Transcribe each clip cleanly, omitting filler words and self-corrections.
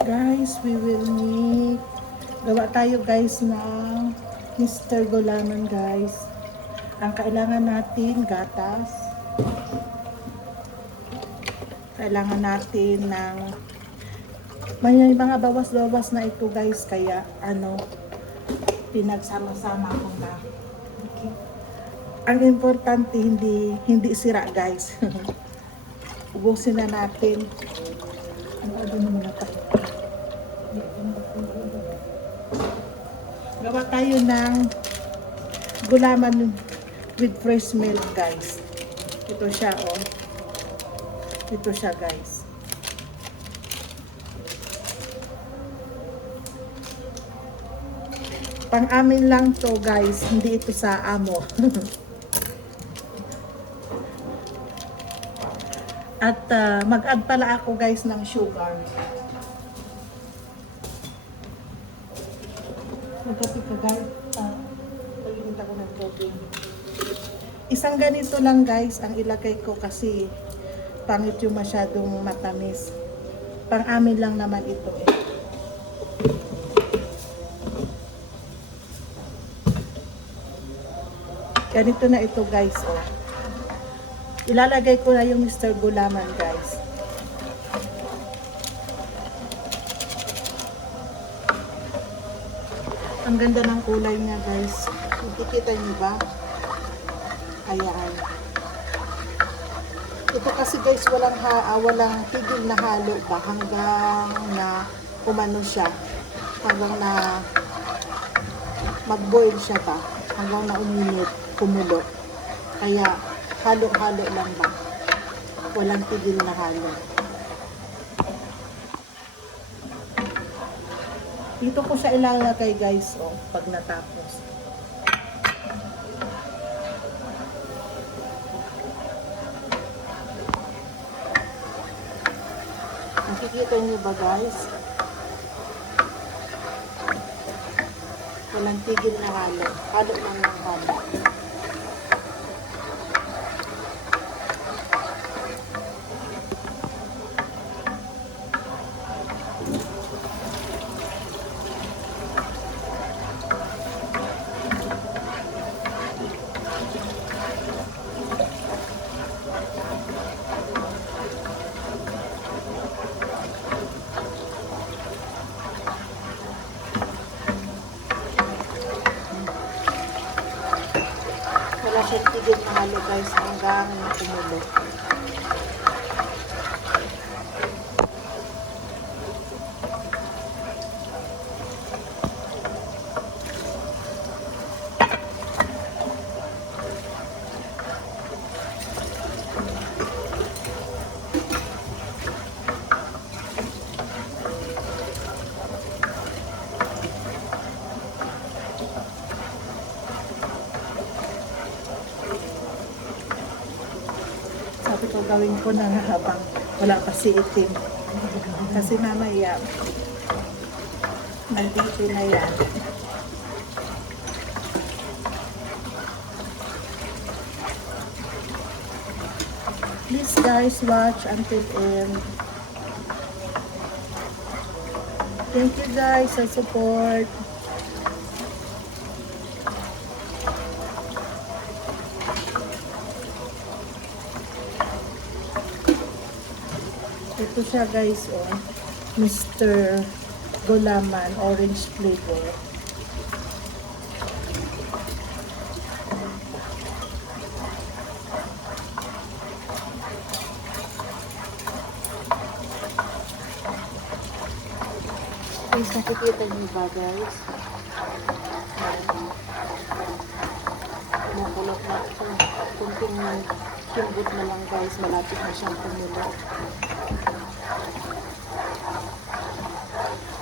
Guys, we will need gawa tayo guys ng Mr. Gulaman guys. Ang kailangan natin gatas. Kailangan natin ng may mga bawas-bawas na ito guys, kaya pinagsama-sama ko na. Okay. Ang importante hindi sira guys. Ubusin na natin. Ano naman na tayo? Gawa tayo ng gulaman with fresh milk guys. Ito siya oh. Ito siya guys. Pang amin lang to guys, hindi ito sa amo. At mag-add pala ako guys ng sugar. Magkapi ka guys. Pag-init ako ng tubig. Isang ganito lang guys ang ilagay ko kasi pangit yung masyadong matamis. Pang amin lang naman ito eh. Ganito na ito guys oh. Ilalagay ko na yung Mr. Gulaman guys. Ang ganda ng kulay niya guys. Nakikita niyo ba? Ayan. Ito kasi guys walang tigil na halo ba hanggang na umano siya. Hanggang na mag-boil siya ba. Hanggang na uminit, kumulo. Kaya halo-halo lang ba. Walang tigil na halo. Dito ko siya ilalagay guys oh, pag natapos. Nakikita niyo ba guys? Walang tigil na halo. Halo lang ng halo. Wala siyang tigil na halo guys hanggang kumulo. Sabi ko gawin ko na habang wala pa si itim. Kasi mamaya, nandito na yan. Please guys, watch until end. Thank you guys sa support. Ito siya guys oh. Mr. Gulaman orange flavor. Guys, nakikita niyo ba guys? Kumukulot na ito. Kunting kimbot na lang guys. Malapit na siyang kumulo.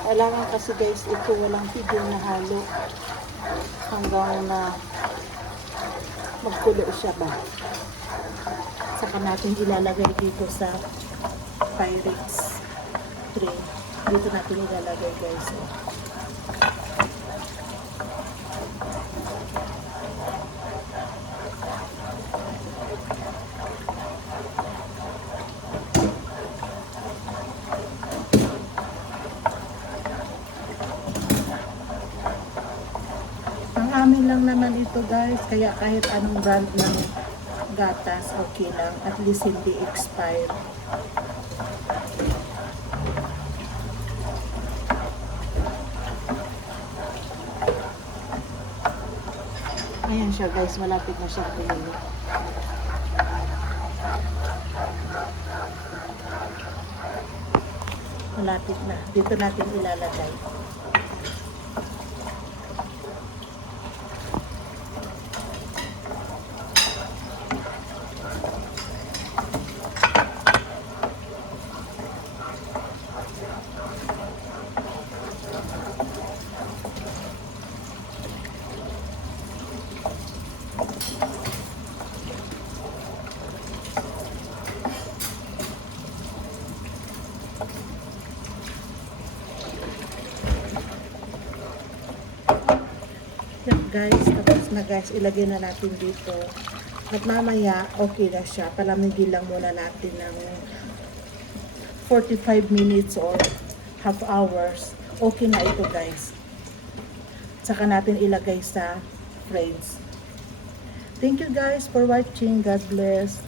Kailangan kasi guys ito walang tigil na halo hanggang na magkulo siya ba. Saka natin ilalagay dito sa Pyrex tray. Dito natin ilalagay guys. amin lang naman ito guys, kaya kahit anong brand ng gatas, okay lang. At least hindi expired. Ayan siya guys, malapit na siya kumulo. Malapit na. Dito natin ilalagay. Yan guys, tapos na guys, ilagay na natin dito. At mamaya, okay na siya. Palamigin lang muna natin ng 45 minutes or half hours. Okay na ito guys. Saka natin ilagay sa fridge. Thank you guys for watching. God bless.